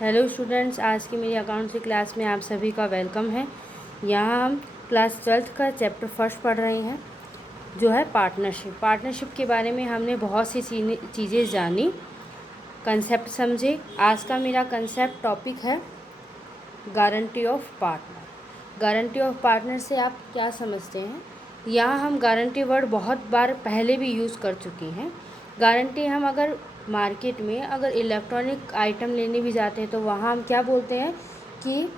Hello students, आज की मेरी अकाउंट्स की क्लास में आप सभी का वेलकम है। यहाँ हम क्लास 12th का चैप्टर फर्स्ट पढ़ रहे हैं जो है पार्टनरशिप के बारे में हमने बहुत सी चीज़ें जानी, कंसेप्ट समझे। आज का मेरा कंसेप्ट टॉपिक है guarantee of partner. Guarantee of partner से आप क्या समझते हैं? यहाँ हम गारंटी वर्ड बहुत बार पहले भी यूज़ कर चुके हैं। गारंटी हम अगर मार्केट में अगर इलेक्ट्रॉनिक आइटम लेने भी जाते हैं तो वहाँ हम क्या बोलते हैं कि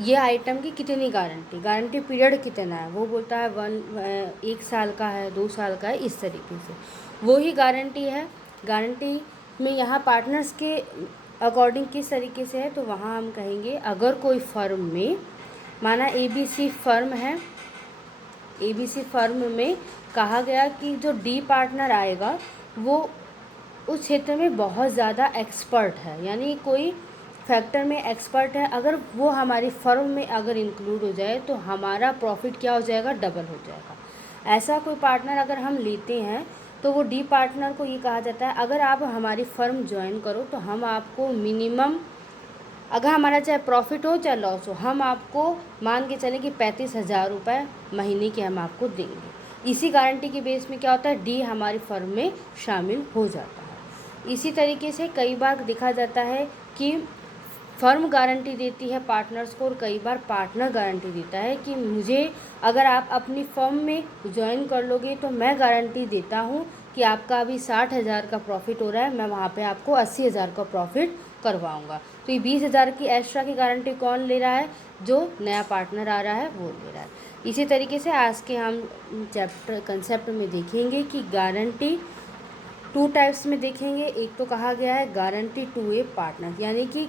ये आइटम की कितनी गारंटी पीरियड कितना है, वो बोलता है 1 साल का है, 2 साल का है, इस तरीके से वो ही गारंटी है। गारंटी में यहाँ पार्टनर्स के अकॉर्डिंग किस तरीके से है, तो वहाँ हम कहेंगे अगर कोई फर्म में माना ABC फर्म है, ABC फर्म में कहा गया कि जो डी पार्टनर आएगा वो उस क्षेत्र में बहुत ज़्यादा एक्सपर्ट है, यानी कोई फैक्टर में एक्सपर्ट है, अगर वो हमारी फर्म में अगर इंक्लूड हो जाए तो हमारा प्रॉफिट क्या हो जाएगा, डबल हो जाएगा। ऐसा कोई पार्टनर अगर हम लेते हैं तो वो डी पार्टनर को ये कहा जाता है अगर आप हमारी फर्म ज्वाइन करो तो हम आपको मिनिमम, अगर हमारा चाहे प्रॉफिट हो चाहे लॉस हो, हम आपको मान के चलें कि 35,000 रुपये महीने के हम आपको देंगे। इसी गारंटी के बेस में क्या होता है, डी हमारी फर्म में शामिल हो जाता है। इसी तरीके से कई बार देखा जाता है कि फर्म गारंटी देती है पार्टनर्स को और कई बार पार्टनर गारंटी देता है कि मुझे अगर आप अपनी फर्म में ज्वाइन कर लोगे तो मैं गारंटी देता हूँ कि आपका अभी 60,000 का प्रॉफिट हो रहा है, मैं वहाँ पे आपको 80,000 का प्रॉफिट करवाऊँगा। तो ये 20,000 की एक्स्ट्रा की गारंटी कौन ले रहा है, जो नया पार्टनर आ रहा है वो ले रहा है। इसी तरीके से आज के हम चैप्टर कंसेप्ट में देखेंगे कि गारंटी 2 टाइप्स में देखेंगे। एक तो कहा गया है गारंटी टू ए पार्टनर, यानी कि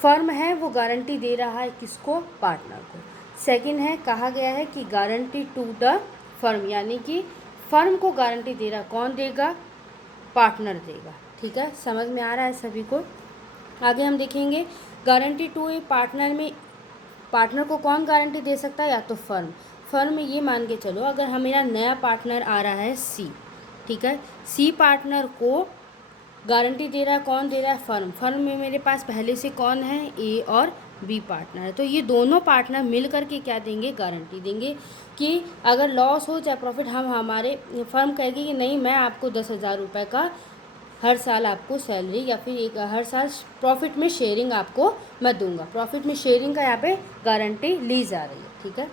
फर्म है वो गारंटी दे रहा है किसको, पार्टनर को। सेकंड है कहा गया है कि गारंटी टू द फर्म, यानी कि फर्म को गारंटी दे रहा, कौन देगा, पार्टनर देगा। ठीक है, समझ में आ रहा है सभी को। आगे हम देखेंगे गारंटी टू ए पार्टनर में पार्टनर को कौन गारंटी दे सकता है, या तो फर्म में ये मान के चलो अगर हमारा नया पार्टनर आ रहा है सी, ठीक है, सी पार्टनर को गारंटी दे रहा है, कौन दे रहा है, फर्म में मेरे पास पहले से कौन है, ए और बी पार्टनर है, तो ये दोनों पार्टनर मिल करके क्या देंगे, गारंटी देंगे कि अगर लॉस हो चाहे प्रॉफिट, हम हमारे फर्म कहेगी कि नहीं मैं आपको 10,000 रुपये का हर साल आपको सैलरी या फिर हर साल प्रॉफिट में शेयरिंग आपको मैं दूंगा। प्रॉफिट में शेयरिंग का यहाँ पे गारंटी ली जा रही है। ठीक है,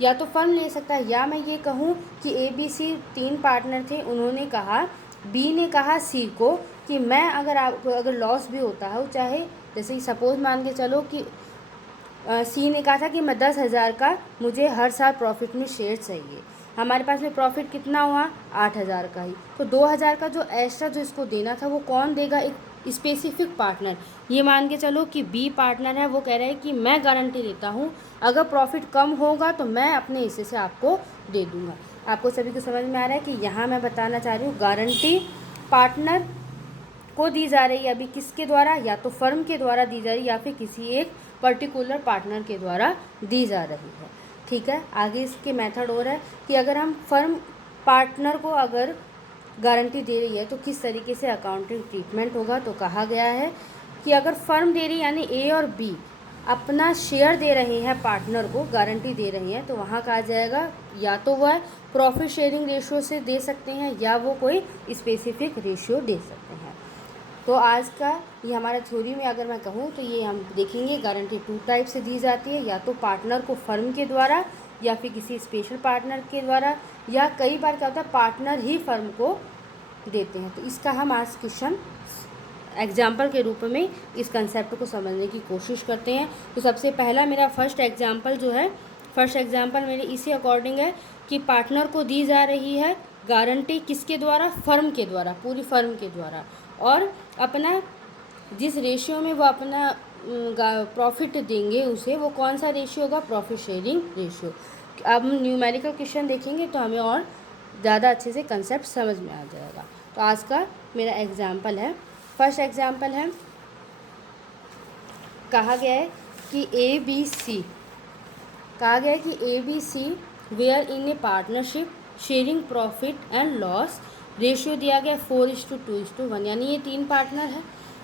या तो फर्म ले सकता है, या मैं ये कहूँ कि ABC 3 पार्टनर थे, उन्होंने कहा, बी ने कहा सी को कि मैं अगर लॉस भी होता है, चाहे जैसे कि सपोज मान के चलो कि सी ने कहा था कि मैं 10,000 का मुझे हर साल प्रॉफिट में शेयर चाहिए, हमारे पास में प्रॉफिट कितना हुआ, 8,000 का ही, तो 2,000 का जो एक्स्ट्रा जो इसको देना था वो कौन देगा, एक स्पेसिफिक पार्टनर। ये मान के चलो कि बी पार्टनर है, वो कह रहा है कि मैं गारंटी देता हूँ अगर प्रॉफिट कम होगा तो मैं अपने हिस्से से आपको दे दूँगा। आपको सभी को समझ में आ रहा है कि यहाँ मैं बताना चाह रही हूँ गारंटी पार्टनर को दी जा रही है अभी किसके द्वारा, या तो फर्म के द्वारा दी जा रही है या फिर किसी एक पर्टिकुलर पार्टनर के द्वारा दी जा रही है। ठीक है, आगे इसके मेथड और है कि अगर हम फर्म पार्टनर को अगर गारंटी दे रही है तो किस तरीके से अकाउंटिंग ट्रीटमेंट होगा, तो कहा गया है कि अगर फर्म दे रही है यानी ए और बी अपना शेयर दे रहे हैं पार्टनर को, गारंटी दे रही हैं, तो वहाँ कहा जाएगा या तो वह प्रॉफिट शेयरिंग रेशियो से दे सकते हैं या वो कोई स्पेसिफिक रेशियो दे सकते हैं। तो आज का ये हमारा थ्योरी में अगर मैं कहूँ तो ये हम देखेंगे गारंटी 2 टाइप से दी जाती है, या तो पार्टनर को फर्म के द्वारा या फिर किसी स्पेशल पार्टनर के द्वारा, या कई बार क्या होता है पार्टनर ही फर्म को देते हैं। तो इसका हम आज क्वेश्चन एग्जाम्पल के रूप में इस कंसेप्ट को समझने की कोशिश करते हैं। तो सबसे पहला मेरा फर्स्ट एग्जाम्पल मेरे इसी अकॉर्डिंग है कि पार्टनर को दी जा रही है गारंटी किसके द्वारा, फर्म के द्वारा, पूरी फर्म के द्वारा, और अपना जिस रेशियो में वो अपना प्रॉफिट देंगे उसे, वो कौन सा रेशियो होगा, प्रॉफिट शेयरिंग रेशियो। अब हम न्यूमेरिकल क्वेश्चन देखेंगे तो हमें और ज़्यादा अच्छे से कंसेप्ट समझ में आ जाएगा। तो आज का मेरा एग्जाम्पल है, फर्स्ट एग्जाम्पल है, कहा गया है कि ABC were in a partnership sharing profit and loss ratio दिया गया 4:2:1, यानी ये 3 पार्टनर है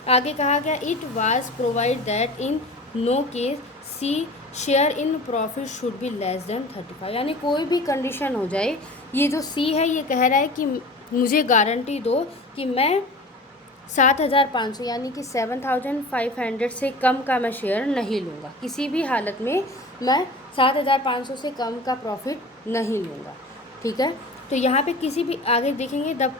आगे कहा गया it was provide that in no case C share in profit should be less than 35, यानी कोई भी कंडीशन हो जाए, ये जो सी है ये कह रहा है कि मुझे गारंटी दो कि मैं 7,500 यानी कि 7,500 से कम का मैं शेयर नहीं लूँगा, किसी भी हालत में मैं 7,500 से कम का प्रॉफिट नहीं लूँगा। ठीक है, तो यहाँ पे किसी भी आगे देखेंगे the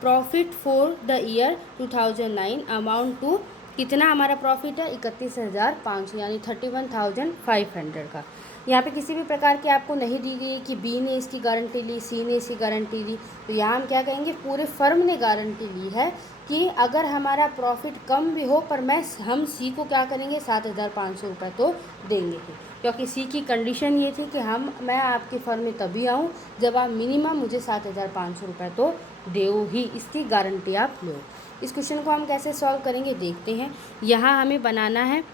profit for the year 2009 amount to, कितना हमारा प्रॉफिट है 31,500 यानी 31,500 का। यहाँ पे किसी भी प्रकार की आपको नहीं दी गई कि बी ने इसकी गारंटी ली, सी ने इसकी गारंटी ली, तो यहाँ हम क्या कहेंगे पूरे फर्म ने गारंटी ली है कि अगर हमारा प्रॉफिट कम भी हो पर हम सी को क्या करेंगे 7,500 रुपये तो देंगे ही, क्योंकि सी की कंडीशन ये थी कि मैं आपके फर्म में तभी आऊँ जब आप मिनिमम मुझे 7,500 रुपये तो दो ही, इसकी गारंटी आप लो। इस क्वेश्चन को हम कैसे सॉल्व करेंगे देखते हैं। यहाँ हमें बनाना है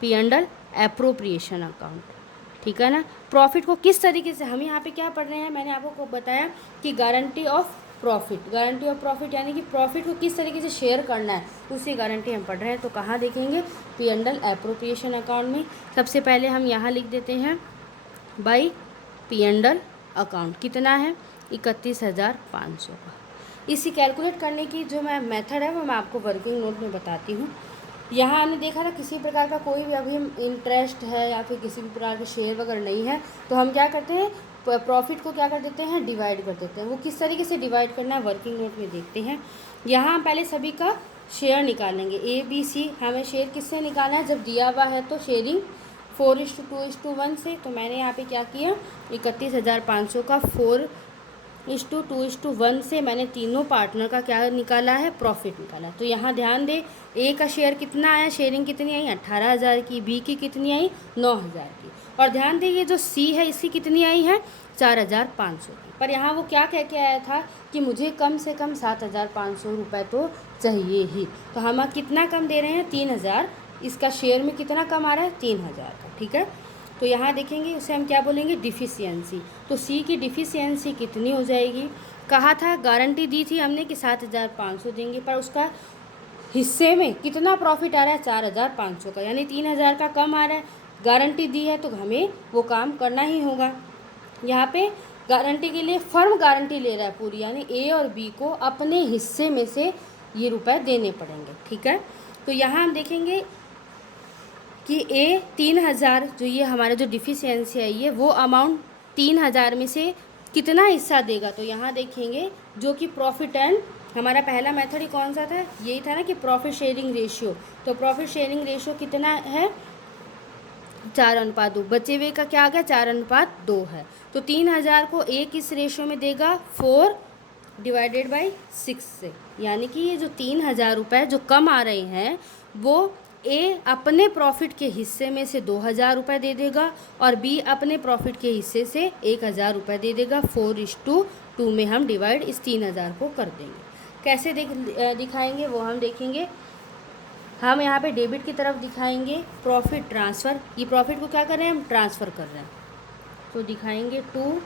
पी अंडर एप्रोप्रिएशन अकाउंट, ठीक है ना। प्रॉफिट को किस तरीके से हम यहाँ पे क्या पढ़ रहे हैं, मैंने आपको बताया कि गारंटी ऑफ प्रॉफिट यानी कि प्रॉफिट को किस तरीके से शेयर करना है उसी गारंटी हम पढ़ रहे हैं। तो कहाँ देखेंगे पी अंडर एप्रोप्रिएशन अकाउंट में। सबसे पहले हम यहाँ लिख देते हैं बाई पी अंडर अकाउंट, कितना है 31,500 का। इसी कैलकुलेट करने की जो मैं मेथड है वो मैं आपको वर्किंग नोट में बताती हूँ। यहाँ हमने देखा था किसी प्रकार का कोई भी अभी इंटरेस्ट है या फिर किसी भी प्रकार के शेयर वगैरह नहीं है, तो हम क्या करते हैं प्रॉफिट को क्या कर देते हैं डिवाइड कर देते हैं। वो किस तरीके से डिवाइड करना है वर्किंग नोट में देखते हैं। यहाँ हम पहले सभी का शेयर निकालेंगे ए बी सी। हमें शेयर किससे निकालना है, जब दिया हुआ है तो शेयरिंग 4:2:1 से। तो मैंने यहाँ पे क्या किया 31,500 का 4:2:1 से मैंने तीनों पार्टनर का क्या निकाला है प्रॉफिट निकाला। तो यहाँ ध्यान दे ए का शेयर कितना आया, शेयरिंग कितनी आई 18,000 की, बी की कितनी आई 9,000 की, और ध्यान दे ये जो सी है इसकी कितनी आई है 4,500 की। पर यहाँ वो क्या कह के आया था कि मुझे कम से कम 7,500 रुपये तो चाहिए ही, तो हम कितना कम दे रहे हैं 3,000, इसका शेयर में कितना कम आ रहा है 3,000 का। ठीक है, तो यहाँ देखेंगे उसे हम क्या बोलेंगे डिफिशियंसी। तो सी की डिफिशियंसी कितनी हो जाएगी, कहा था गारंटी दी थी हमने कि 7,500 देंगे, पर उसका हिस्से में कितना प्रॉफिट आ रहा है 4,500 का, यानी 3,000 का कम आ रहा है। गारंटी दी है तो हमें वो काम करना ही होगा। यहाँ पे गारंटी के लिए फर्म गारंटी ले रहा है पूरी, यानी ए और बी को अपने हिस्से में से ये रुपए देने पड़ेंगे। ठीक है, तो यहाँ हम देखेंगे कि ए 3,000 जो ये हमारा जो डिफिशियंसी आई है वो अमाउंट 3,000 में से कितना हिस्सा देगा। तो यहाँ देखेंगे जो कि प्रॉफिट एंड हमारा पहला मेथड ही कौन सा था, यही था ना कि प्रॉफिट शेयरिंग रेशियो। तो प्रॉफिट शेयरिंग रेशियो कितना है 4:2, बचे हुए का क्या आ गया 4:2 है। तो 3,000 को ए किस रेशियो में देगा 4/6 से, यानी कि ये जो 3,000 रुपये जो कम आ रहे हैं वो ए अपने प्रॉफिट के हिस्से में से 2,000 रुपये दे देगा और बी अपने प्रॉफिट के हिस्से से 1,000 रुपये दे देगा। 4:2 में हम डिवाइड इस 3,000 को कर देंगे। कैसे दिखाएंगे वो हम देखेंगे। हम यहाँ पे डेबिट की तरफ दिखाएंगे प्रॉफिट ट्रांसफ़र, ये प्रॉफिट को क्या कर रहे हैं हम ट्रांसफ़र कर रहे हैं, तो दिखाएंगे टू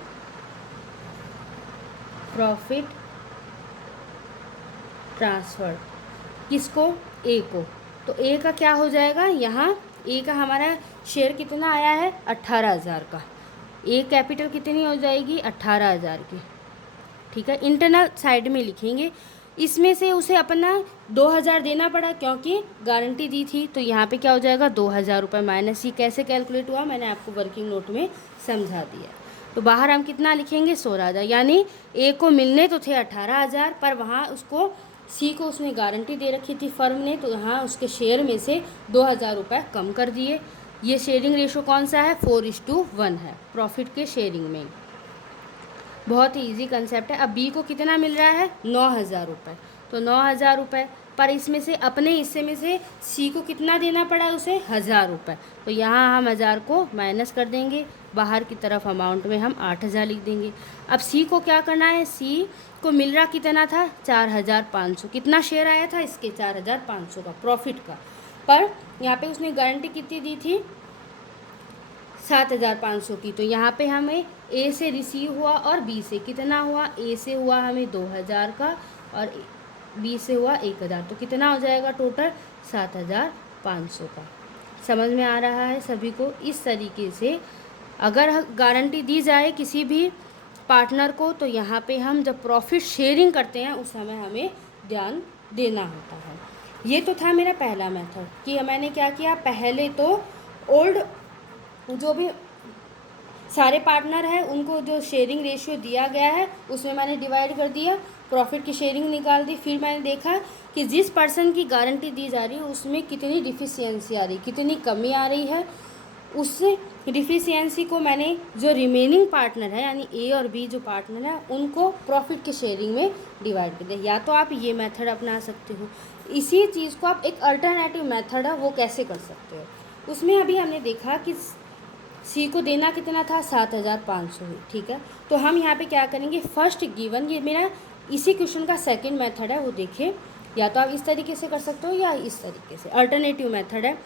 प्रॉफिट ट्रांसफ़र, किसको ए को। तो ए का क्या हो जाएगा, यहाँ ए का हमारा शेयर कितना आया है 18,000 का, ए कैपिटल कितनी हो जाएगी 18,000 की। ठीक है, इंटरनल साइड में लिखेंगे, इसमें से उसे अपना 2,000 देना पड़ा क्योंकि गारंटी दी थी, तो यहाँ पे क्या हो जाएगा 2,000 रुपये माइनस। ये कैसे कैलकुलेट हुआ मैंने आपको वर्किंग नोट में समझा दिया। तो बाहर हम कितना लिखेंगे 16,000, यानी ए को मिलने तो थे 18,000 पर वहाँ उसको सी को उसने गारंटी दे रखी थी फर्म ने, तो यहाँ उसके शेयर में से 2,000 रुपये कम कर दिए। ये शेयरिंग रेशो कौन सा है 4:1 है प्रॉफिट के शेयरिंग में। बहुत ही ईजी कंसेप्ट है। अब बी को कितना मिल रहा है 9,000 रुपये, तो 9,000 रुपये पर इसमें से अपने हिस्से में से सी को कितना देना पड़ा उसे 1,000 रुपये, तो यहाँ हम 1,000 को माइनस कर देंगे, बाहर की तरफ अमाउंट में हम 8,000 लिख देंगे। अब सी को क्या करना है, सी को मिल रहा कितना था 4,500, कितना शेयर आया था इसके 4,500 का प्रॉफिट का, पर यहाँ पे उसने गारंटी कितनी दी थी 7,500 की। तो यहाँ पे हमें ए से रिसीव हुआ और बी से कितना हुआ, ए से हुआ हमें 2,000 का और 20 से हुआ 1000, तो कितना हो जाएगा टोटल 7500 का। समझ में आ रहा है सभी को? इस तरीके से अगर गारंटी दी जाए किसी भी पार्टनर को, तो यहाँ पे हम जब प्रॉफिट शेयरिंग करते हैं उस समय हमें ध्यान देना होता है। ये तो था मेरा पहला मेथड कि मैंने क्या किया, पहले तो ओल्ड जो भी सारे पार्टनर हैं उनको जो शेयरिंग रेशियो दिया गया है उसमें मैंने डिवाइड कर दिया, प्रॉफिट की शेयरिंग निकाल दी। फिर मैंने देखा कि जिस पर्सन की गारंटी दी जा रही है उसमें कितनी डिफिशियंसी आ रही, कितनी कमी आ रही है, उससे डिफिशियंसी को मैंने जो रिमेनिंग पार्टनर है यानी ए और बी जो पार्टनर है उनको प्रॉफिट के शेयरिंग में डिवाइड कर दें। या तो आप ये मेथड अपना सकते हो, इसी चीज़ को आप एक अल्टरनेटिव मेथड है वो कैसे कर सकते हो। उसमें अभी हमने देखा कि सी को देना कितना था, 7500 हुई, ठीक है। तो हम यहाँ पे क्या करेंगे, फर्स्ट गिवन, ये मेरा इसी क्वेश्चन का सेकंड मेथड है वो देखिए, या तो आप इस तरीके से कर सकते हो या इस तरीके से, अल्टरनेटिव मेथड है।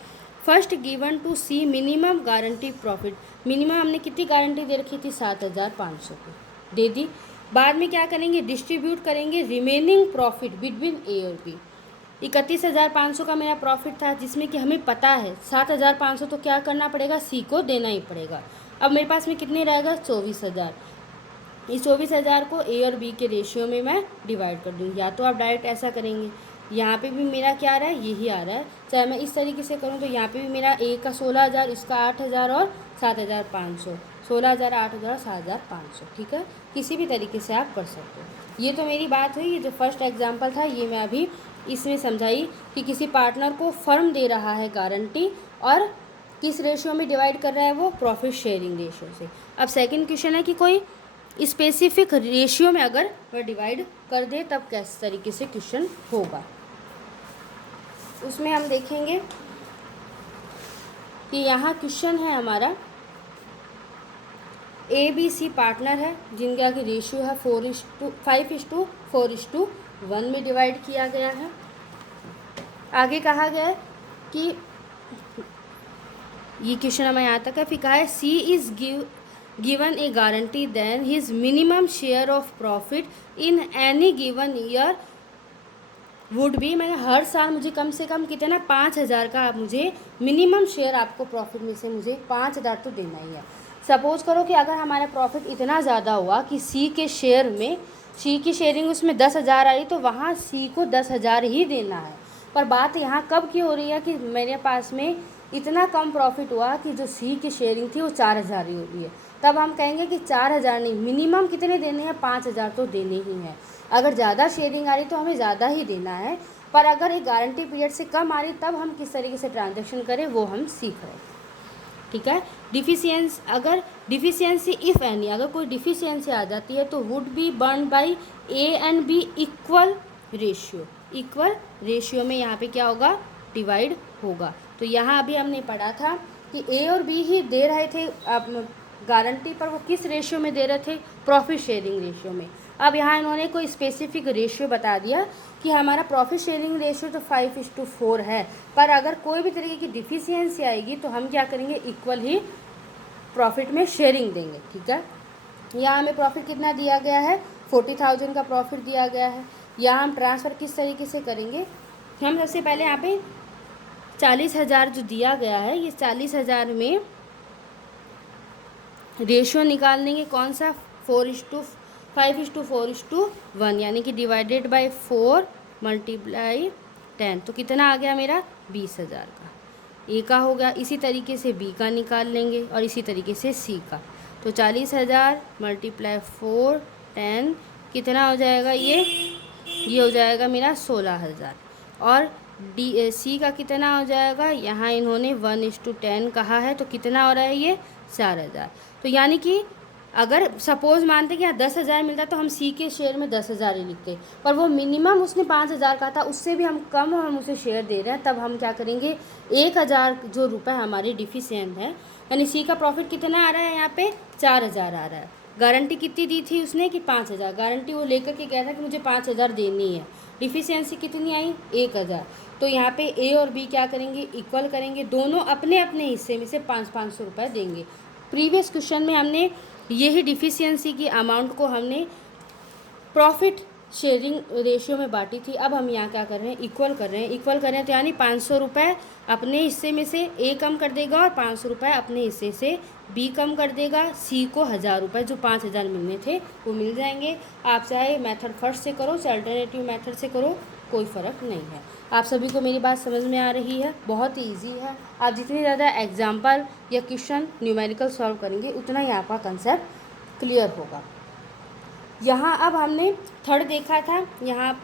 First given to C minimum guarantee profit, minimum हमने कितनी गारंटी दे रखी थी, 7500 को दे दी। बाद में क्या करेंगे, डिस्ट्रीब्यूट करेंगे रिमेनिंग प्रॉफिट बिटवीन ए और बी। 31,500 का मेरा प्रॉफिट था जिसमें कि हमें पता है 7,500 तो क्या करना पड़ेगा, सी को देना ही पड़ेगा। अब मेरे पास में कितने रहेगा, 24,000। इस 24,000 को ए और बी के रेशियो में मैं डिवाइड कर दूँगी। या तो आप डायरेक्ट ऐसा करेंगे, यहाँ पे भी मेरा क्या आ रहा है, यही आ रहा है। चाहे मैं इस तरीके से करूँ तो यहाँ पे भी मेरा ए का 16,000, इसका 8,000 और 7,500, 16,000, 8,000 और 7,500, ठीक है। किसी भी तरीके से आप कर सकते हो। ये तो मेरी बात हुई, ये जो फर्स्ट एग्जाम्पल था ये मैं अभी इसमें समझाई कि किसी पार्टनर को फर्म दे रहा है गारंटी और किस रेशियो में डिवाइड कर रहा है, वो प्रॉफिट शेयरिंग रेशियो से। अब सेकंड क्वेश्चन है कि कोई स्पेसिफिक रेशियो में अगर वह डिवाइड कर दे तब किस तरीके से क्वेश्चन होगा। उसमें हम देखेंगे कि यहाँ क्वेश्चन है हमारा, ए बी सी पार्टनर है जिनका कि रेशियो है 5:4:1 में डिवाइड किया गया है। आगे कहा गया है कि ये क्वेश्चन हमें यहाँ तक है। फिर कहा है सी is given a guarantee then his minimum share of profit in any given year would be, मैंने हर साल मुझे कम से कम कितना 5,000 का आप मुझे मिनिमम शेयर, आपको प्रॉफिट में से मुझे 5,000 तो देना ही है। सपोज करो कि अगर हमारा प्रॉफिट इतना ज़्यादा हुआ कि सी के शेयर में, सी की शेयरिंग उसमें 10,000 आई तो वहाँ सी को 10,000 ही देना है। पर बात यहाँ कब की हो रही है कि मेरे पास में इतना कम प्रॉफिट हुआ कि जो सी की शेयरिंग थी वो 4,000 ही हो रही है, तब हम कहेंगे कि 4,000 नहीं, मिनिमम कितने देने हैं, 5,000 तो देने ही हैं। अगर ज़्यादा शेयरिंग आ रही तो हमें ज़्यादा ही देना है, पर अगर एक गारंटी पीरियड से कम आ रही तब हम किस तरीके से ट्रांजैक्शन करें वो हम सीख रहे हैं, ठीक है। अगर डिफिशियंसी इफ़ एनी, अगर कोई डिफिशियंसी आ जाती है तो would be borne by A and B equal ratio, equal ratio में यहाँ पे क्या होगा, डिवाइड होगा। तो यहाँ अभी हमने पढ़ा था कि ए और बी ही दे रहे थे गारंटी, पर वो किस रेशियो में दे रहे थे, प्रॉफिट शेयरिंग रेशियो में। अब यहाँ इन्होंने कोई स्पेसिफिक रेशियो बता दिया कि हमारा प्रॉफिट शेयरिंग रेशियो तो 5:4 है, पर अगर कोई भी तरीके की डिफिशियंसी आएगी तो हम क्या करेंगे, इक्वल ही प्रॉफिट में शेयरिंग देंगे, ठीक है। यहाँ हमें प्रॉफिट कितना दिया गया है, 40,000 का प्रॉफिट दिया गया है। यहाँ हम ट्रांसफ़र किस तरीके से करेंगे, हम सबसे पहले यहाँ पे 40,000 जो दिया गया है, ये 40,000 में रेशियो निकाल लेंगे, कौन सा, 5:4:1, यानी कि डिवाइडेड बाय 4 × 10, तो कितना आ गया मेरा, 20,000 का ए का हो गया। इसी तरीके से बी का निकाल लेंगे और इसी तरीके से सी का। तो 40,000 × 4 10 कितना हो जाएगा, ये हो जाएगा मेरा 16,000। और सी का कितना हो जाएगा, यहाँ इन्होंने 1:10 कहा है तो कितना हो रहा है, ये 4,000। तो यानी कि अगर सपोज़ मानते कि यहाँ 10,000 मिलता तो हम सी के शेयर में 10,000 ही लिखते, पर वो मिनिमम उसने 5,000 का था, उससे भी हम कम हम उसे शेयर दे रहे हैं, तब हम क्या करेंगे, 1,000 जो रुपए हमारे डिफिशियंट है, यानी सी का प्रॉफिट कितना आ रहा है, यहाँ पे 4,000 आ रहा है। गारंटी कितनी दी थी उसने कि 5,000, गारंटी वो लेकर के गया था कि मुझे 5,000 देनी है, डिफिशियंसी कितनी आई, 1,000। तो यहाँ पे ए और बी क्या करेंगे, इक्वल करेंगे, दोनों अपने अपने हिस्से में से 500 रुपये देंगे। प्रीवियस क्वेश्चन में हमने यही डिफिशियंसी की अमाउंट को हमने प्रॉफिट शेयरिंग रेशियो में बांटी थी, अब हम यहाँ क्या कर रहे हैं, इक्वल कर रहे हैं। इक्वल कर रहे हैं तो यानी 500 रुपये अपने हिस्से में से ए कम कर देगा और 500 रुपये अपने हिस्से से बी कम कर देगा। सी को 1000 रुपये जो 5000 मिलने थे वो मिल जाएंगे। आप चाहे मेथड फर्स्ट से करो चाहे अल्टरनेटिव मेथड से करो, कोई फ़र्क नहीं है। आप सभी को मेरी बात समझ में आ रही है? बहुत ही ईजी है। आप जितनी ज़्यादा एग्जाम्पल या क्वेश्चन न्यूमेरिकल सॉल्व करेंगे उतना ही आपका कंसेप्ट क्लियर होगा। यहाँ अब हमने थर्ड देखा था, यहाँ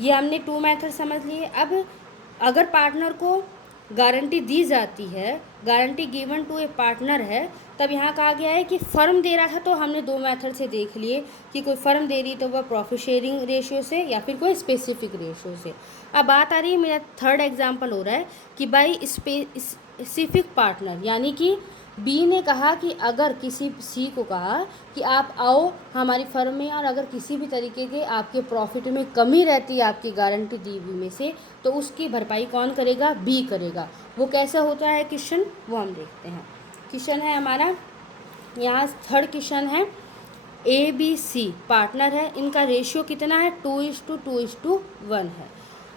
ये हमने 2 मेथड समझ लिए। अब अगर पार्टनर को गारंटी दी जाती है, guarantee given to A partner है, तब यहाँ कहा गया है कि फर्म दे रहा था तो हमने 2 मेथड से देख लिए कि कोई फर्म दे रही तो वह प्रॉफिट शेयरिंग रेशियो से या फिर कोई स्पेसिफिक रेशियो से। अब बात आ रही है, मेरा थर्ड एग्जांपल हो रहा है कि बाई स्पेसिफिक पार्टनर, यानी कि बी ने कहा कि अगर किसी सी को कहा कि आप आओ हमारी फर्म में और अगर किसी भी तरीके के आपके प्रॉफिट में कमी रहती है आपकी गारंटी दी हुई में से, तो उसकी भरपाई कौन करेगा? बी करेगा। वो कैसे होता है क्वेश्चन, वो हम देखते हैं। क्वेश्चन है हमारा यहाँ थर्ड क्वेश्चन है, ए बी सी पार्टनर है, इनका रेशियो कितना है? 2:2:1 है।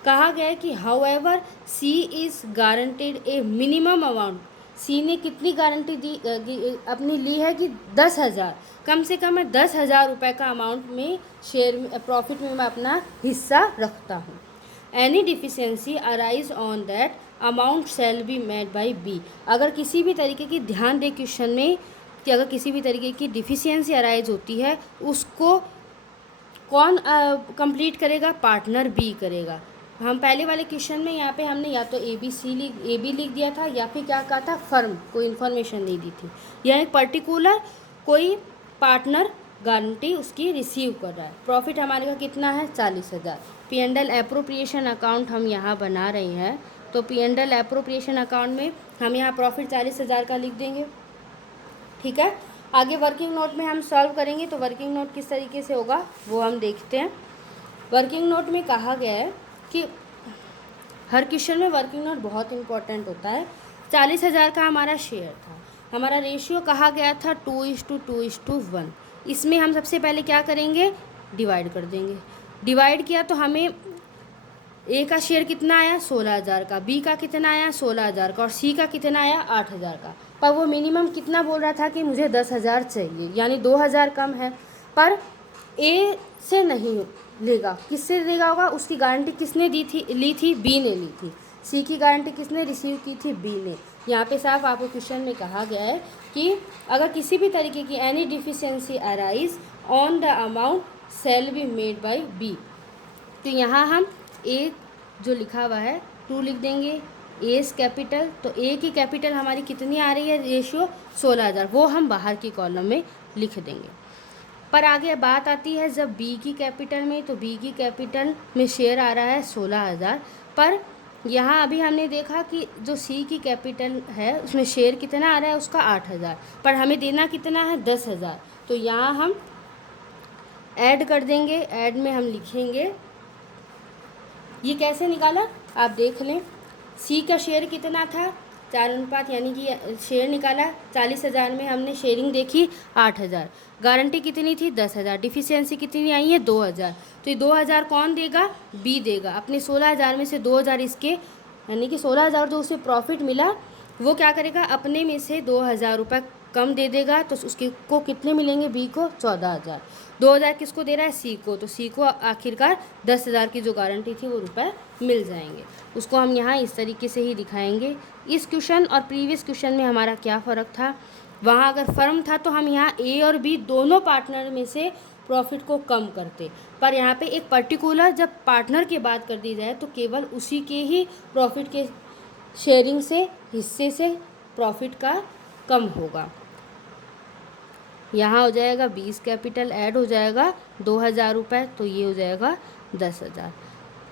कहा गया है कि however C is guaranteed a minimum amount, C ने कितनी गारंटी दी अपनी ली है कि 10,000, कम से कम मैं 10,000 रुपये का अमाउंट में शेयर में प्रॉफिट में मैं अपना हिस्सा रखता हूँ। Any deficiency arise on that amount shall be made by B, अगर किसी भी तरीके की, ध्यान दे क्वेश्चन में कि अगर किसी भी तरीके की डिफिशियंसी अराइज होती है उसको कौन कंप्लीट करेगा? पार्टनर बी करेगा। हम पहले वाले क्वेश्चन में यहाँ पे हमने या तो ए बी लिख दिया था या फिर क्या कहा था, फर्म कोई इन्फॉर्मेशन नहीं दी थी। यह एक पर्टिकुलर कोई पार्टनर गारंटी उसकी रिसीव कर रहा है। प्रॉफिट हमारे का कितना है? 40,000। P and L appropriation account हम यहाँ बना रहे हैं, तो P and L appropriation account में हम यहाँ प्रॉफिट 40,000 का लिख देंगे। ठीक है, आगे वर्किंग नोट में हम सॉल्व करेंगे, तो वर्किंग नोट किस तरीके से होगा वो हम देखते हैं। वर्किंग नोट में कहा गया है कि हर क्वेश्चन में वर्किंग नोट बहुत इंपॉर्टेंट होता है। 40,000 का हमारा शेयर था, हमारा रेशियो कहा गया था 2:2:1। इसमें हम सबसे पहले क्या करेंगे? डिवाइड कर देंगे। डिवाइड किया तो हमें ए का शेयर कितना आया? 16,000 का, बी का कितना आया? 16,000 का, और सी का कितना आया? 8,000 का। पर वो मिनिमम कितना बोल रहा था कि मुझे 10,000 चाहिए, यानी 2,000 कम है। पर ए से नहीं लेगा, किससे लेगा होगा? उसकी गारंटी किसने ली थी? बी ने ली थी। सी की गारंटी किसने रिसीव की थी? बी ने। यहाँ पे साफ आपको क्वेश्चन में कहा गया है कि अगर किसी भी तरीके की any deficiency arise on the amount shall be made by B, तो यहाँ हम ए जो लिखा हुआ है 2 लिख देंगे, एस कैपिटल, तो ए की कैपिटल हमारी कितनी आ रही है रेशियो? 16,000, वो हम बाहर की कॉलम में लिख देंगे। पर आगे बात आती है जब बी की कैपिटल में, तो बी की कैपिटल में शेयर आ रहा है 16,000, पर यहाँ अभी हमने देखा कि जो सी की कैपिटल है उसमें शेयर कितना आ रहा है उसका 8,000, पर हमें देना कितना है? 10,000। तो यहाँ हम ऐड कर देंगे, ऐड में हम लिखेंगे, ये कैसे निकाला आप देख लें। सी का शेयर कितना था? 4:1, यानी कि शेयर निकाला 40,000 में हमने शेयरिंग देखी 8,000, गारंटी कितनी थी? 10,000, डिफिशियंसी कितनी आई है? 2,000। तो ये 2,000 कौन देगा? बी देगा। अपने 16,000 में से 2,000 इसके, यानी कि 16,000 जो उसे प्रॉफिट मिला वो क्या करेगा? अपने में से 2,000 रुपये कम दे देगा, तो उसके को कितने मिलेंगे? बी को 14,000। 2,000 किसको दे रहा है? सी को, तो सी को आखिरकार 10,000 की जो गारंटी थी वो रुपए मिल जाएंगे। उसको हम यहाँ इस तरीके से ही दिखाएंगे। इस क्वेश्चन और प्रीवियस क्वेश्चन में हमारा क्या फ़र्क था? वहाँ अगर फर्म था तो हम यहाँ ए और बी दोनों पार्टनर में से प्रॉफिट को कम करते, पर यहाँ पे एक पर्टिकुलर जब पार्टनर की बात कर दी जाए तो केवल उसी के ही प्रॉफिट के शेयरिंग से, हिस्से से प्रॉफिट का कम होगा। यहाँ हो जाएगा 20 कैपिटल, ऐड हो जाएगा 2,000 रुपये, तो ये हो जाएगा 10,000।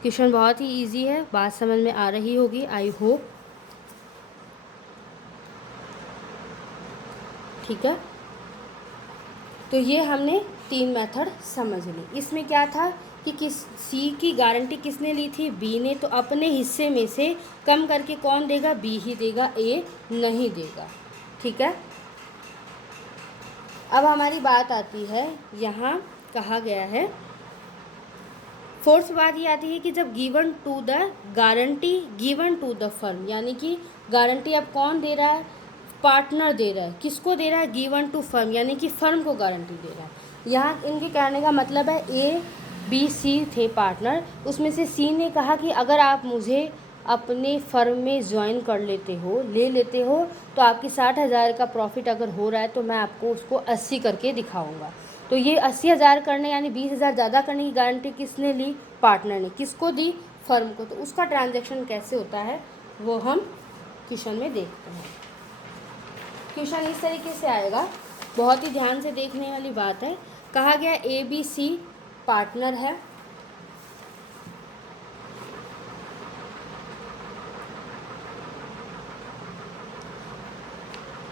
क्वेश्चन बहुत ही इजी है, बात समझ में आ रही होगी आई होप। ठीक है, तो ये हमने 3 मेथड समझ ली। इसमें क्या था कि किस सी की गारंटी किसने ली थी? बी ने, तो अपने हिस्से में से कम करके कौन देगा? बी ही देगा, ए नहीं देगा। ठीक है, अब हमारी बात आती है, यहाँ कहा गया है फोर्थ बात ये आती है कि जब given to the guarantee given to the firm, यानी कि गारंटी अब कौन दे रहा है, पार्टनर दे रहा है। किसको दे रहा है, गिवन टू फर्म, यानी कि फर्म को गारंटी दे रहा है। यहाँ इनके कहने का मतलब है ए बी सी थे पार्टनर, उसमें से सी ने कहा कि अगर आप मुझे अपने फर्म में ज्वाइन कर लेते हो, ले लेते हो, तो आपकी 60,000 का प्रॉफिट अगर हो रहा है तो मैं आपको उसको 80 करके दिखाऊंगा। तो ये 80,000 करने यानी 20,000 ज़्यादा करने की गारंटी किसने ली, पार्टनर ने। किसको दी, फर्म को। तो उसका ट्रांजैक्शन कैसे होता है वो हम क्वेश्चन में देखते हैं। क्वेश्चन इस तरीके से आएगा, बहुत ही ध्यान से देखने वाली बात है। कहा गया ए बी सी पार्टनर है,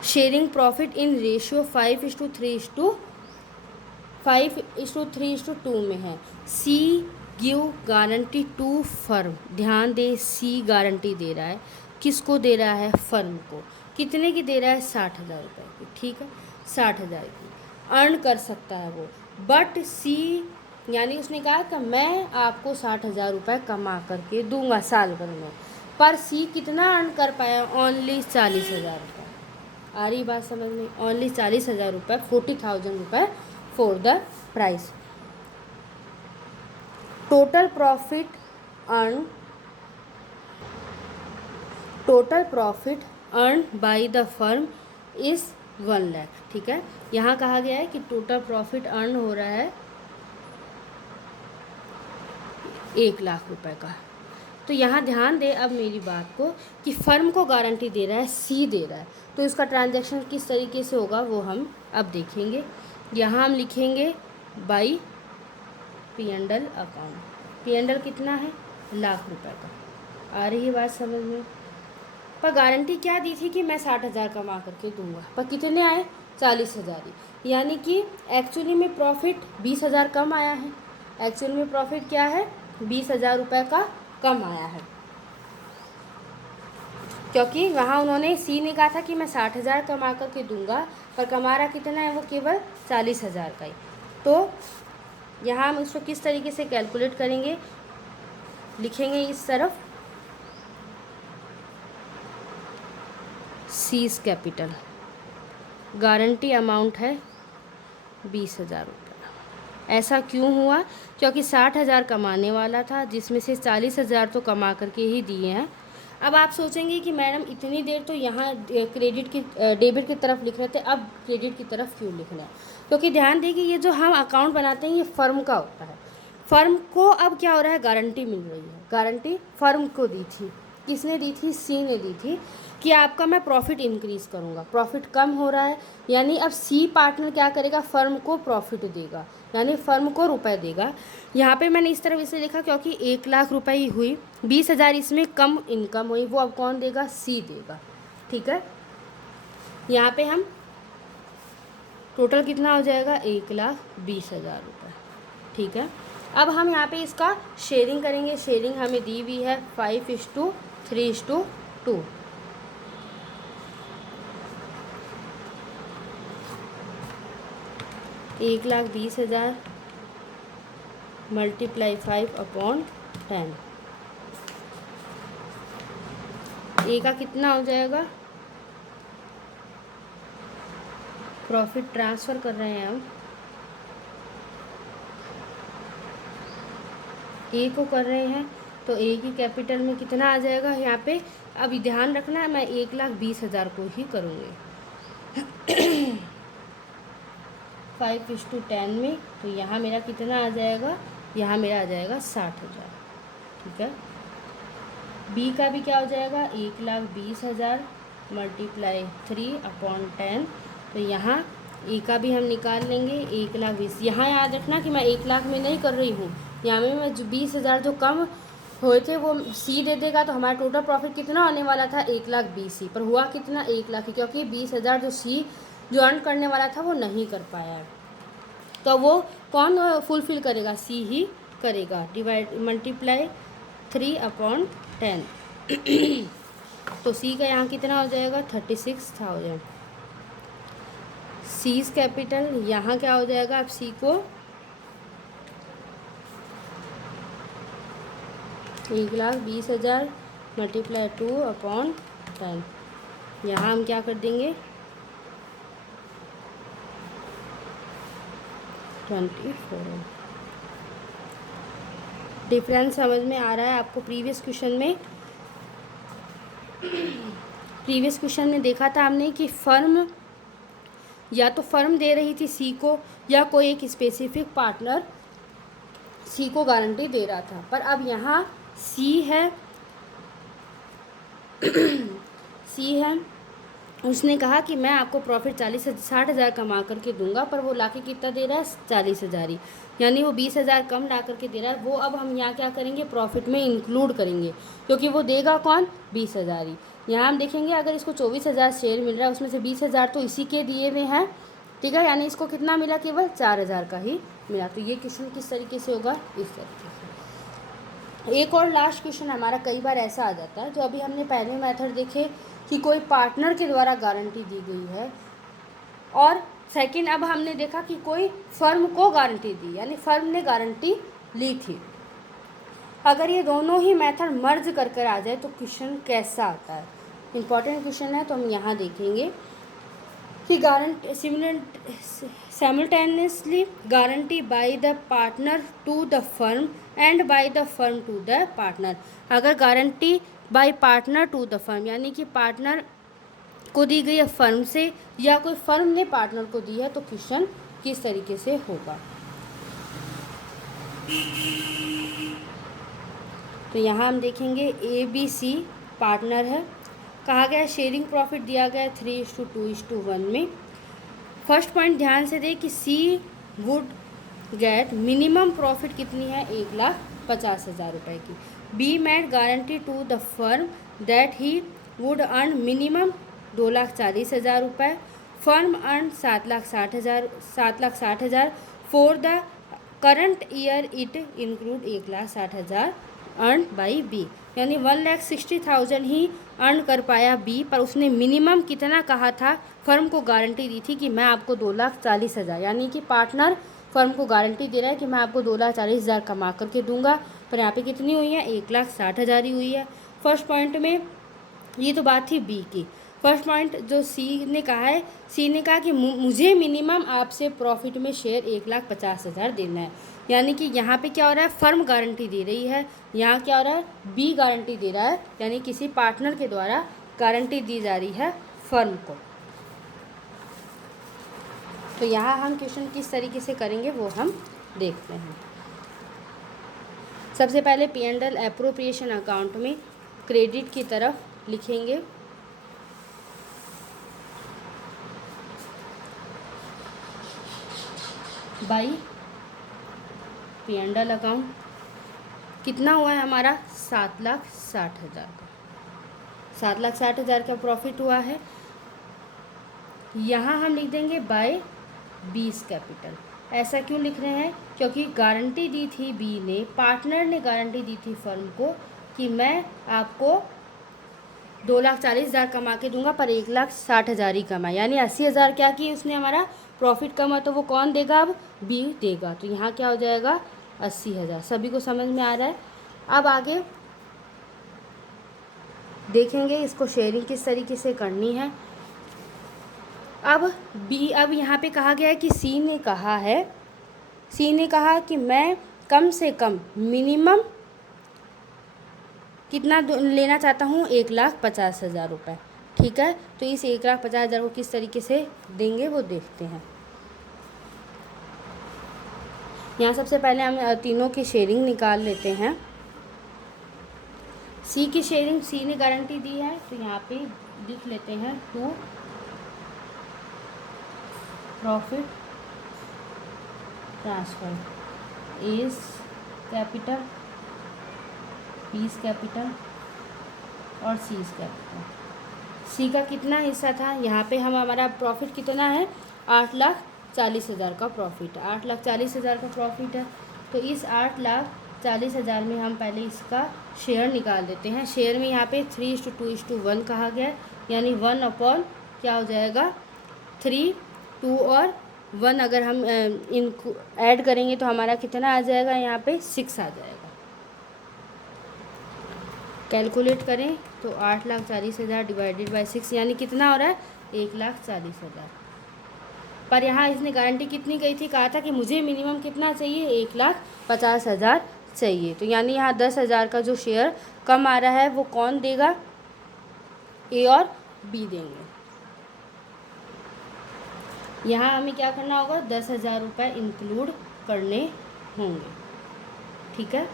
शेयरिंग प्रॉफिट इन रेशियो 5:3:2 में है। सी गिव गारंटी टू फर्म, ध्यान दे सी गारंटी दे रहा है, किसको दे रहा है, फर्म को। कितने की दे रहा है, 60,000 रुपये की, ठीक है, 60,000 की अर्न कर सकता है वो। बट सी, यानी उसने कहा कि मैं आपको 60,000 रुपये कमा करके दूंगा साल भर में, पर सी कितना अर्न कर पाया, ओनली 40,000 रुपये। आ रही बात समझ में, ओनली 40,000 रुपये, 40,000 रुपये for the price. Total profit earn by the firm is 1 lakh, ठीक है। यहाँ कहा गया है कि टोटल प्रॉफिट अर्न हो रहा है 1 लाख रुपए का। तो यहाँ ध्यान दे अब मेरी बात को कि फर्म को गारंटी दे रहा है, सी दे रहा है, तो इसका ट्रांजैक्शन किस तरीके से होगा वो हम अब देखेंगे। यहाँ हम लिखेंगे बाई P&L अकाउंट। P&L कितना है, लाख रुपए का। आ रही है बात समझ में। पर गारंटी क्या दी थी कि मैं 60,000 कमा करके दूंगा, पर कितने आए, 40,000 ही। यानी कि एक्चुअली में प्रॉफिट 20,000 कम आया है। एक्चुअल में प्रॉफिट क्या है, 20,000 रुपये का कम आया है, क्योंकि वहाँ उन्होंने सी ने कहा था कि मैं 60,000 कमा करके दूंगा, पर कमा रहा कितना है वो, केवल 40,000 का ही। तो यहाँ हम इसको किस तरीके से कैलकुलेट करेंगे, लिखेंगे इस तरफ सीज कैपिटल, गारंटी अमाउंट है 20,000 रुपये। ऐसा क्यों हुआ, क्योंकि 60,000 कमाने वाला था, जिसमें से 40,000 तो कमा करके ही दिए हैं। अब आप सोचेंगे कि मैडम इतनी देर तो यहाँ डेबिट की तरफ लिख रहे थे, अब क्रेडिट की तरफ क्यों लिख रहे हैं। क्योंकि ध्यान दें कि ये जो हम अकाउंट बनाते हैं ये फर्म का होता है। फर्म को अब क्या हो रहा है, गारंटी मिल रही है। गारंटी फर्म को दी थी, किसने दी थी, सी ने दी थी कि आपका मैं प्रॉफिट इंक्रीज़ करूँगा। प्रॉफिट कम हो रहा है, यानी अब सी पार्टनर क्या करेगा, फर्म को प्रॉफिट देगा, यानी फर्म को रुपए देगा। यहाँ पे मैंने इस तरफ इसे लिखा क्योंकि 1 लाख रुपए ही हुई, 20,000 इसमें कम इनकम हुई, वो अब कौन देगा, सी देगा, ठीक है। यहाँ पे हम टोटल कितना हो जाएगा, 1,20,000 रुपये, ठीक है। अब हम यहाँ पे इसका शेयरिंग करेंगे। शेयरिंग हमें दी हुई है 5:3:2। 1,20,000 मल्टीप्लाई 5/10, ए का कितना हो जाएगा, प्रॉफिट ट्रांसफ़र कर रहे हैं हम, ए को कर रहे हैं, तो ए की कैपिटल में कितना आ जाएगा यहाँ पे। अब ध्यान रखना है, मैं 1,20,000 को ही करूँगी 5:10 में। तो यहाँ मेरा कितना आ जाएगा, यहाँ मेरा आ जाएगा 60,000, ठीक है। बी का भी क्या हो जाएगा, 1,20,000 मल्टीप्लाई 3/10। तो यहाँ ए का भी हम निकाल लेंगे, 1,20,000। यहाँ याद रखना कि मैं 1 लाख में नहीं कर रही हूँ, यहाँ में मैं जो 20,000 जो कम हुए थे वो सी दे देगा। तो हमारा टोटल प्रॉफिट कितना होने वाला था, 1,20,000 ही, पर हुआ कितना, 1 लाख ही, क्योंकि 20,000 जो सी जो अर्न करने वाला था वो नहीं कर पाया है। तो वो कौन फुलफिल करेगा, सी ही करेगा। डिवाइड मल्टीप्लाई 3/10 तो सी का यहाँ कितना हो जाएगा, 36,000। सीज कैपिटल यहाँ क्या हो जाएगा, अब सी को 1,20,000 × 2/10। यहाँ हम क्या कर देंगे 24। डिफरेंस समझ में आ रहा है आपको? प्रीवियस क्वेश्चन में देखा था हमने कि फर्म या तो फर्म दे रही थी सी को, या कोई एक स्पेसिफिक पार्टनर सी को गारंटी दे रहा था। पर अब यहाँ सी है सी है, उसने कहा कि मैं आपको प्रॉफिट 60,000 कमा करके दूंगा, पर वो लाके कितना दे रहा है 40,000 ही, यानी वो 20,000 कम ला करके दे रहा है। वो अब हम यहाँ क्या करेंगे प्रॉफिट में इंक्लूड करेंगे, क्योंकि वो देगा कौन 20,000 ही। यहाँ हम देखेंगे अगर इसको 24,000 शेयर मिल रहा है, उसमें से 20,000 तो इसी के दिए हुए हैं, ठीक है, यानी इसको कितना मिला केवल 4,000 का ही मिला। तो ये क्वेश्चन किस तरीके से होगा, इस तरीके से। एक और लास्ट क्वेश्चन हमारा कई बार ऐसा आ जाता है, जो अभी हमने पहले मेथड देखे कि कोई पार्टनर के द्वारा गारंटी दी गई है, और सेकंड अब हमने देखा कि कोई फर्म को गारंटी दी, यानी फर्म ने गारंटी ली थी। अगर ये दोनों ही मेथड मर्ज कर आ जाए तो क्वेश्चन कैसा आता है, इम्पॉर्टेंट क्वेश्चन है। तो हम यहाँ देखेंगे कि guarantee simultaneously guarantee by the partner to the firm and by the firm to the partner. अगर guarantee by partner to the firm, यानी कि पार्टनर को दी गई है फर्म से, या कोई फर्म ने पार्टनर को दी है, तो क्वेश्चन किस तरीके से होगा। तो यहाँ हम देखेंगे ABC पार्टनर है, कहा गया शेयरिंग प्रॉफिट दिया गया है 3:2:1 में। फर्स्ट पॉइंट ध्यान से दें कि C would get minimum profit कितनी है 1,50,000 रुपये की। B made guarantee to the firm that he would earn minimum 2,40,000 रुपये। Firm earn 7,60,000 for the current year, it include 1,60,000 earn by B, यानी 1,60,000 ही अर्न कर पाया बी, पर उसने मिनिमम कितना कहा था, फर्म को गारंटी दी थी कि मैं आपको 2,40,000, यानी कि पार्टनर फर्म को गारंटी दे रहा है कि मैं आपको 2,40,000 कमा करके दूंगा, पर यहाँ पे कितनी हुई है 1,60,000 ही हुई है। फर्स्ट पॉइंट में ये तो बात थी बी की। फर्स्ट पॉइंट जो सी ने कहा है, सी ने कहा कि मुझे मिनिमम आपसे प्रॉफिट में शेयर 1,50,000 देना है, यानी कि यहाँ पे क्या हो रहा है फर्म गारंटी दे रही है, यहाँ क्या हो रहा है बी गारंटी दे रहा है, यानी किसी पार्टनर के द्वारा गारंटी दी जा रही है फर्म को। तो यहाँ हम क्वेश्चन किस तरीके से करेंगे वो हम देखते हैं। सबसे पहले P&L एप्रोप्रिएशन अकाउंट में क्रेडिट की तरफ लिखेंगे बाई P&L अकाउंट कितना हुआ है हमारा 7,60,000 का, 7,60,000 का प्रॉफिट हुआ है। यहाँ हम लिख देंगे बाय बीस कैपिटल। ऐसा क्यों लिख रहे हैं, क्योंकि गारंटी दी थी बी ने, पार्टनर ने गारंटी दी थी फर्म को कि मैं आपको 2,40,000 कमा के दूंगा, पर 1,60,000 ही कमा, यानी 80,000 क्या किए उसने हमारा प्रॉफिट कमा, तो वो कौन देगा अब बी देगा। तो यहाँ क्या हो जाएगा 80,000। सभी को समझ में आ रहा है। अब आगे देखेंगे इसको शेयरिंग किस तरीके से करनी है। अब यहाँ पे कहा गया है कि सी ने कहा कि मैं कम से कम मिनिमम कितना लेना चाहता हूँ 1,50,000 रुपये, ठीक है। तो इस 1,50,000 को किस तरीके से देंगे वो देखते हैं। यहाँ सबसे पहले हम तीनों की शेयरिंग निकाल लेते हैं। सी की शेयरिंग सी ने गारंटी दी है, तो यहाँ पे लिख लेते हैं to profit transfer is capital, B's capital और सी इज कैपिटल। सी का कितना हिस्सा था, यहाँ पे हमारा प्रॉफिट कितना है 8,40,000 का प्रॉफिट, 8,40,000 का प्रॉफिट है। तो इस 8,40,000 में हम पहले इसका शेयर निकाल देते हैं। शेयर में यहाँ पे 3:2:1 कहा गया है, यानी 1 अपॉन क्या हो जाएगा 3, 2 और 1 अगर हम इनको ऐड करेंगे तो हमारा कितना आ जाएगा यहाँ पे 6 आ जाएगा। कैलकुलेट करें तो 8,40,000 डिवाइडेड बाई 6 यानी कितना हो रहा है 1,40,000। पर यहाँ इसने गारंटी कितनी कही थी, कहा था कि मुझे मिनिमम कितना चाहिए 1,50,000 चाहिए। तो यानी यहाँ 10,000 का जो शेयर कम आ रहा है वो कौन देगा, ए और बी देंगे। यहाँ हमें क्या करना होगा 10,000 रुपये इंक्लूड करने होंगे, ठीक है।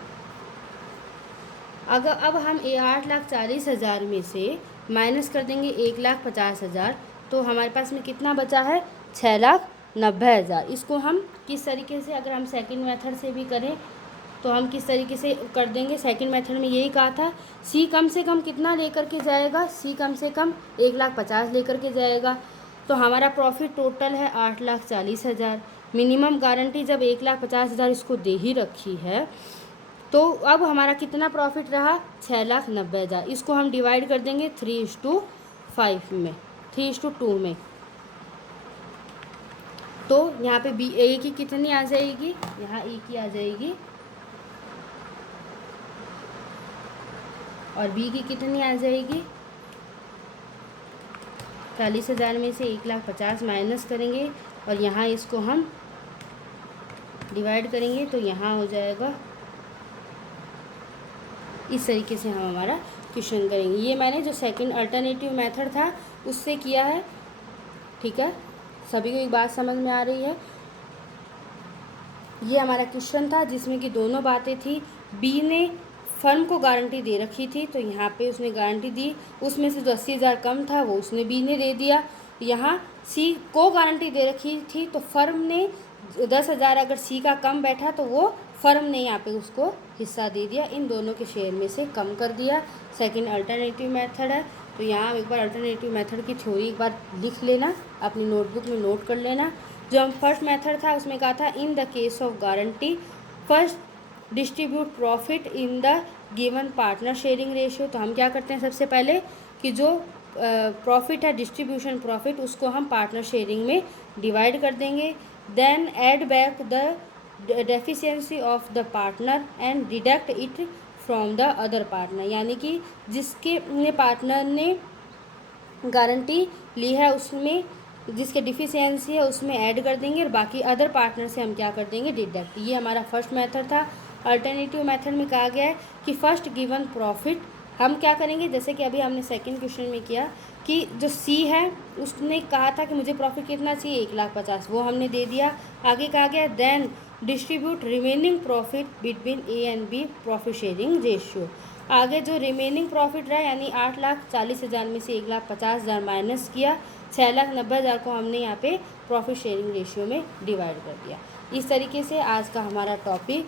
अगर अब हम 8,40,000 में से माइनस कर देंगे 1,50,000 तो हमारे पास में कितना बचा है 6,90,000। इसको हम किस तरीके से, अगर हम सेकंड मेथड से भी करें तो हम किस तरीके से कर देंगे। सेकंड मेथड में यही कहा था सी कम से कम कितना लेकर के जाएगा, सी कम से कम 1,50,000 लेकर के जाएगा। तो हमारा प्रॉफिट टोटल है 8,40,000। मिनिमम गारंटी जब 1,50,000 इसको दे ही रखी है तो अब हमारा कितना प्रॉफिट रहा 6,90,000। इसको हम डिवाइड कर देंगे 3:5 में, 3:2 में। तो यहाँ पे बी ए की कितनी आ जाएगी, यहाँ ए की आ जाएगी और बी की कितनी आ जाएगी 40,000 में से 1,50,000 माइनस करेंगे और यहाँ इसको हम डिवाइड करेंगे तो यहाँ हो जाएगा। इस तरीके से हम हमारा क्वेश्चन करेंगे। ये मैंने जो सेकंड अल्टरनेटिव मेथड था उससे किया है, ठीक है। सभी को एक बात समझ में आ रही है। ये हमारा क्वेश्चन था जिसमें कि दोनों बातें थी। बी ने फर्म को गारंटी दे रखी थी तो यहाँ पे उसने गारंटी दी, उसमें से जो 80,000 कम था वो उसने बी ने दे दिया। यहाँ सी को गारंटी दे रखी थी तो फर्म ने 10,000 अगर सी का कम बैठा तो वो फर्म ने यहाँ पे उसको हिस्सा दे दिया, इन दोनों के शेयर में से कम कर दिया। सेकंड अल्टरनेटिव मेथड है। तो यहाँ एक बार अल्टरनेटिव मेथड की थ्योरी एक बार लिख लेना, अपनी नोटबुक में नोट कर लेना। जो हम फर्स्ट मेथड था उसमें कहा था in the case of guarantee first distribute profit in the given partner sharing ratio. तो हम क्या करते हैं सबसे पहले कि जो प्रॉफिट है डिस्ट्रीब्यूशन प्रॉफिट उसको हम पार्टनर शेयरिंग में डिवाइड कर देंगे। Then add back the deficiency of the partner and deduct it from the other partner. यानी कि जिसके पार्टनर ने गारंटी ली है उसमें जिसके डिफिशियंसी है उसमें ऐड कर देंगे और बाकी अदर पार्टनर से हम क्या कर देंगे डिडक्ट। ये हमारा फर्स्ट मेथड था। अल्टरनेटिव मेथड में कहा गया है कि फर्स्ट गिवन प्रॉफिट हम क्या करेंगे, जैसे कि अभी हमने सेकंड क्वेश्चन में किया कि जो सी है उसने कहा था कि मुझे प्रॉफिट कितना चाहिए 1,50,000, वो हमने दे दिया। आगे कहा गया then distribute remaining profit between A and B profit sharing ratio. आगे जो रिमेनिंग प्रॉफिट रहा यानी 8,40,000 में से 1,50,000 माइनस किया, 6,90,000 को हमने यहाँ पे प्रॉफिट शेयरिंग रेशियो में डिवाइड कर दिया। इस तरीके से आज का हमारा टॉपिक